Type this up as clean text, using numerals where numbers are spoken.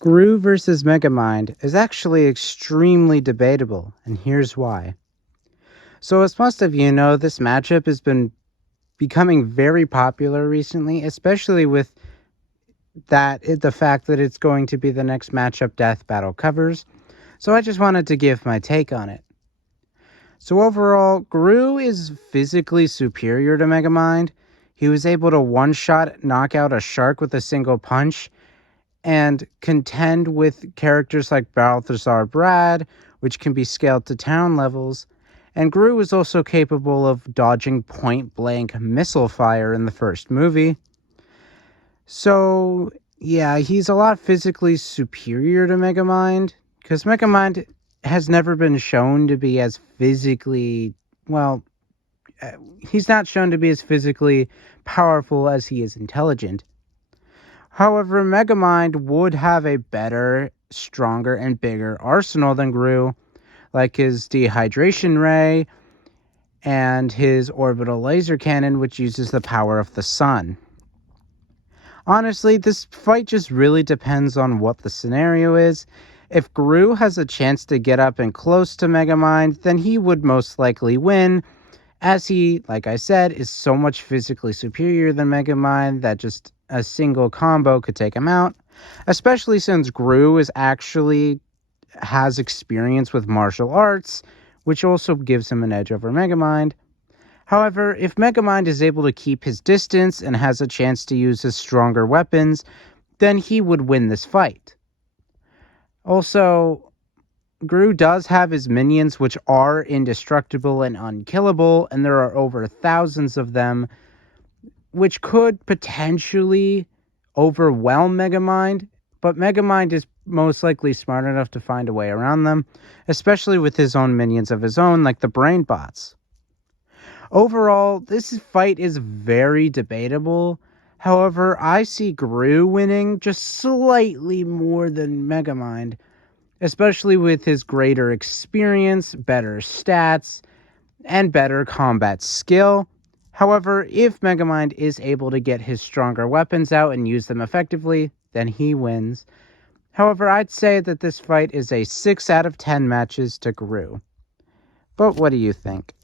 Gru versus Megamind is actually extremely debatable, and here's why. So, as most of you know, this matchup has been becoming very popular recently, especially with the fact that it's going to be the next matchup Death Battle covers. So, I just wanted to give my take on it. So, overall, Gru is physically superior to Megamind. He was able to one-shot knock out a shark with a single punch and contend with characters like Balthazar Brad, which can be scaled to town levels. And Gru is also capable of dodging point-blank missile fire in the first movie. So, yeah, he's a lot physically superior to Megamind, because Megamind has never been shown to be as physically, well, he's not shown to be as physically powerful as he is intelligent. However, Megamind would have a better, stronger, and bigger arsenal than Gru, like his dehydration ray and his orbital laser cannon, which uses the power of the sun. Honestly, this fight just really depends on what the scenario is. If Gru has a chance to get up and close to Megamind, then he would most likely win, as he, like I said, is so much physically superior than Megamind that just a single combo could take him out, especially since Gru has experience with martial arts, which also gives him an edge over Megamind. However, if Megamind is able to keep his distance and has a chance to use his stronger weapons, then he would win this fight. Also, Gru does have his minions, which are indestructible and unkillable, and there are over thousands of them, which could potentially overwhelm Megamind, but Megamind is most likely smart enough to find a way around them, especially with his own minions of his own, like the Brain Bots. Overall, this fight is very debatable. However, I see Gru winning just slightly more than Megamind, especially with his greater experience, better stats, and better combat skill. However, if Megamind is able to get his stronger weapons out and use them effectively, then he wins. However, I'd say that this fight is a 6 out of 10 matches to Gru. But what do you think?